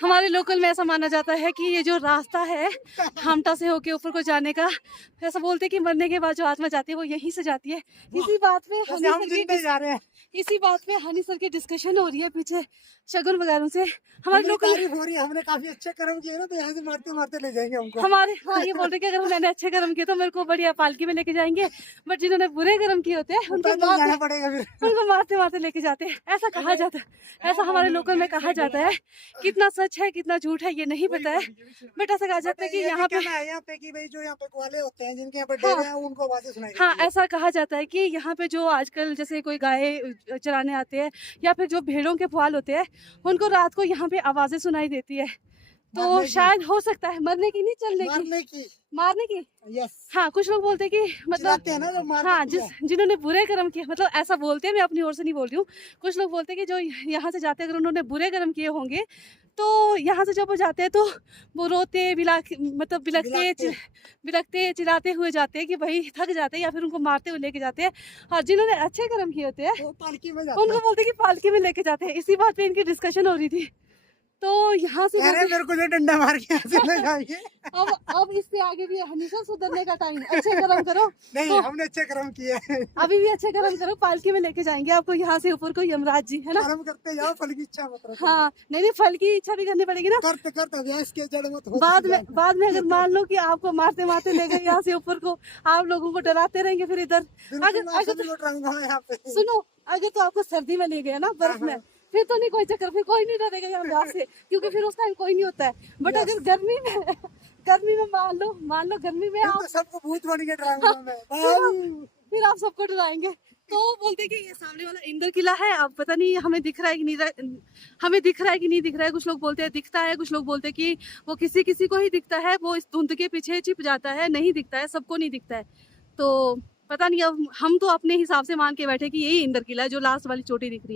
हमारे लोकल में ऐसा माना जाता है कि ये जो रास्ता है हमटा से होके ऊपर को जाने का, ऐसा बोलते हैं कि मरने के बाद जो आत्मा जाती है वो यहीं से जाती है। इसी बात पे इसी बात पे हनी सर की डिस्कशन हो रही है पीछे शगुन वगैरह से। हमारे लोकल हो रही है, हमने काफी अच्छे कर्म किए ना, तो यहाँ से मारते मारते ले जाएंगे हमको। हमारे हाँ ये बोल रहे कि अगर मैंने अच्छे कर्म किए तो मेरे को बढ़िया पालकी में लेके जाएंगे, बट जिन्होंने बुरे कर्म किए होते हैं उनको जाना पड़ेगा फिर। उनको मारते मारते लेके जाते हैं, ऐसा कहा जाता है। ऐसा हमारे लोकल में कहा जाता है। कितना सच है कितना झूठ है ये नहीं पता है, बट ऐसा कहा जाता है कि यहाँ पे कि भाई जो यहाँ पे ग्वाले होते हैं जिनके यहाँ पे डेरे हैं उनको आवाजें सुनाई हाँ ऐसा कहा जाता है कि यहाँ पे जो आजकल जैसे कोई गाय चराने आते हैं या फिर जो भेड़ों के पुआल होते हैं उनको रात को यहाँ पे आवाजें सुनाई देती है। तो शायद हो सकता है मरने की नहीं, चलने की, मारने की। यस। हाँ कुछ लोग बोलते हैं कि मतलब है ना जो हाँ जिन्होंने बुरे कर्म किए, मतलब ऐसा बोलते हैं, मैं अपनी ओर से नहीं बोल रही हूँ। कुछ लोग बोलते हैं कि जो यहाँ से जाते हैं अगर उन्होंने बुरे कर्म किए होंगे तो यहाँ से जब वो जाते हैं तो वो रोते मतलब बिलखते चिल्लाते हुए जाते हैं कि भाई थक जाते हैं, या फिर उनको मारते हुए लेके जाते हैं। और जिन्होंने अच्छे कर्म किए होते हैं पालकी में उनको बोलते हैं कि पालकी में लेके जाते हैं। इसी बात पे इनकी डिस्कशन हो रही थी। तो यहाँ से मेरे को जो डंडा मार के यहाँ से ले जाएंगे। अब इससे आगे भी हमेशा सुधरने का टाइम, अच्छे कर्म करो। नहीं तो हमने अच्छे कर्म किए हैं। अभी भी अच्छे कर्म करो, पालकी में लेके जाएंगे आपको यहाँ से ऊपर को यमराज जी, है ना। कर्म करते जाओ, फल की इच्छा मत रखो। हाँ नहीं फल की इच्छा भी करनी पड़ेगी ना। करते व्यास के जड़ मत हो। बाद में अगर मान लो कि आपको मारते मारते ले गए यहाँ से ऊपर को, आप लोगों को डराते रहेंगे फिर इधर। सुनो अगर तो आपको सर्दी में ले गए ना बर्फ में, फिर तो नहीं कोई चक्कर, फिर कोई नहीं डरेगा यहाँ से, क्योंकि फिर उस टाइम कोई नहीं होता है। बट अगर गर्मी में मान लो गर्मी में आप सबको भूत बन के डराऊंगा फिर आप सबको डराएंगे। तो बोलते कि ये सामने वाला इंदर किला है, अब पता नहीं हमें दिख रहा है कि नहीं दिख रहा है। कुछ लोग बोलते हैं दिखता है, कुछ लोग बोलते हैं कि वो किसी किसी को ही दिखता है, वो इस धुंध के पीछे छिप जाता है, नहीं दिखता है, सबको नहीं दिखता है। तो पता नहीं, अब हम तो अपने हिसाब से मान के बैठे कि यही इंदर किला है जो लास्ट वाली चोटी दिख रही है।